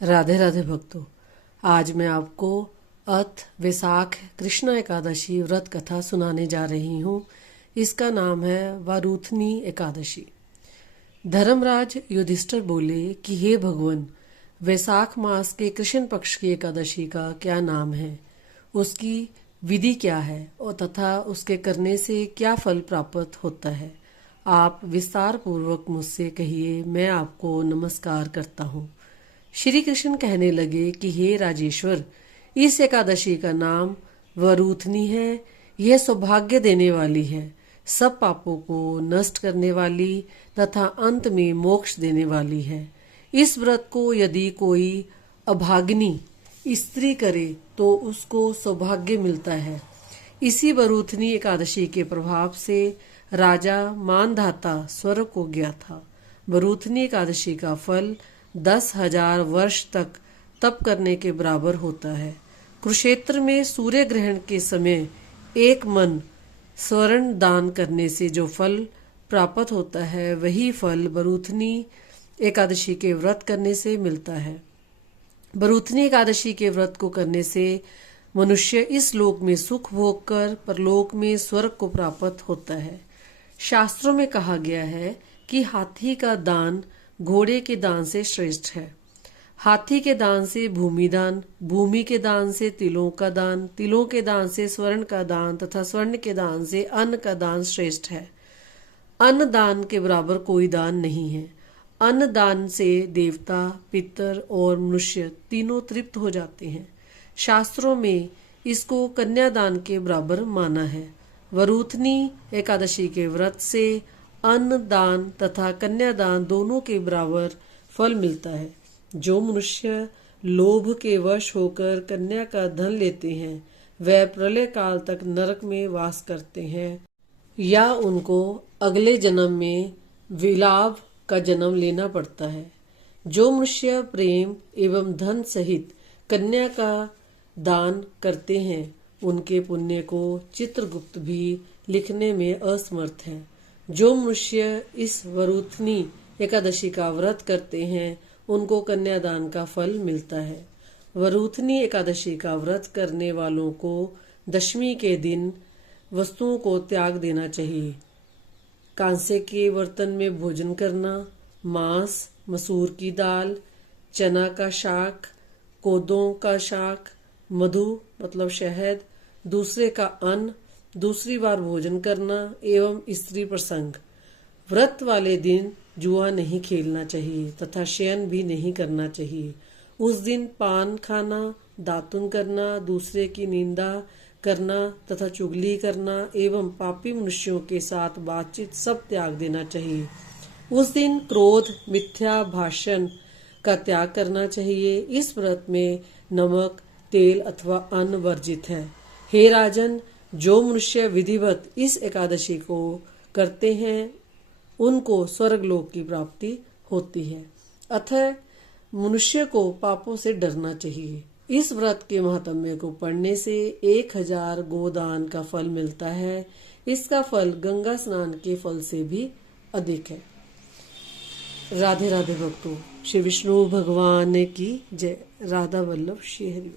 राधे राधे भक्तों, आज मैं आपको अथ वैसाख कृष्ण एकादशी व्रत कथा सुनाने जा रही हूँ। इसका नाम है वारूथनी एकादशी। धर्मराज युधिष्ठिर बोले कि हे भगवान, वैसाख मास के कृष्ण पक्ष की एकादशी का क्या नाम है, उसकी विधि क्या है और तथा उसके करने से क्या फल प्राप्त होता है। आप विस्तार पूर्वक मुझसे कहिए, मैं आपको नमस्कार करता हूँ। श्री कृष्ण कहने लगे कि हे राजेश्वर, इस एकादशी का नाम वरूथनी है। यह सौभाग्य देने वाली है, सब पापों को नष्ट करने वाली तथा अंत में मोक्ष देने वाली है। इस व्रत को यदि कोई अभागिनी स्त्री करे तो उसको सौभाग्य मिलता है। इसी वरूथनी एकादशी के प्रभाव से राजा मानधाता स्वर्ग को गया था। वरूथनी एकादशी का फल 10,000 वर्ष तक तप करने के बराबर होता है। कुरुक्षेत्र में सूर्य ग्रहण के समय एक मन स्वर्ण दान करने से जो फल प्राप्त होता है, वही फल वरूथनी एकादशी के व्रत करने से मिलता है। वरूथनी एकादशी के व्रत को करने से मनुष्य इस लोक में सुख भोग कर परलोक में स्वर्ग को प्राप्त होता है। शास्त्रों में कहा गया है कि हाथी का दान घोड़े के दान से श्रेष्ठ है। हाथी के दान से भूमि दान, भूमि के दान से तिलों का दान, तिलों के दान से स्वर्ण का दान तथा स्वर्ण के दान से अन्न का दान श्रेष्ठ है। अन्न दान के बराबर कोई दान नहीं है। अन्न दान से देवता, पितर और मनुष्य तीनों तृप्त हो जाते हैं। शास्त्रों में इसको कन्यादान के बराबर माना है। वरूथनी एकादशी के व्रत से अन्न दान तथा कन्यादान दोनों के बराबर फल मिलता है। जो मनुष्य लोभ के वश होकर कन्या का धन लेते हैं, वह प्रलय काल तक नरक में वास करते हैं या उनको अगले जन्म में विलाप का जन्म लेना पड़ता है। जो मनुष्य प्रेम एवं धन सहित कन्या का दान करते हैं, उनके पुण्य को चित्रगुप्त भी लिखने में असमर्थ है। जो मनुष्य इस वरूथनी एकादशी का व्रत करते हैं, उनको कन्यादान का फल मिलता है। वरूथनी एकादशी का व्रत करने वालों को दशमी के दिन वस्तुओं को त्याग देना चाहिए। कांसे के बर्तन में भोजन करना, मांस, मसूर की दाल, चना का शाक, कोदों का शाक, मधु मतलब शहद, दूसरे का अन्न, दूसरी बार भोजन करना एवं स्त्री प्रसंग। व्रत वाले दिन जुआ नहीं खेलना चाहिए तथा शयन भी नहीं करना चाहिए। उस दिन पान खाना, दातुन करना, दूसरे की निंदा करना तथा चुगली करना एवं पापी मनुष्यों के साथ बातचीत सब त्याग देना चाहिए। उस दिन क्रोध, मिथ्या भाषण का त्याग करना चाहिए। इस व्रत में नमक, तेल अथवा अन्न वर्जित है। हे राजन, जो मनुष्य विधिवत इस एकादशी को करते हैं, उनको स्वर्गलोक की प्राप्ति होती है। अतः मनुष्य को पापों से डरना चाहिए। इस व्रत के महात्म्य को पढ़ने से 1000 गोदान का फल मिलता है। इसका फल गंगा स्नान के फल से भी अधिक है। राधे राधे भक्तों, श्री विष्णु भगवान की जय। राधा वल्लभ श्री हरि।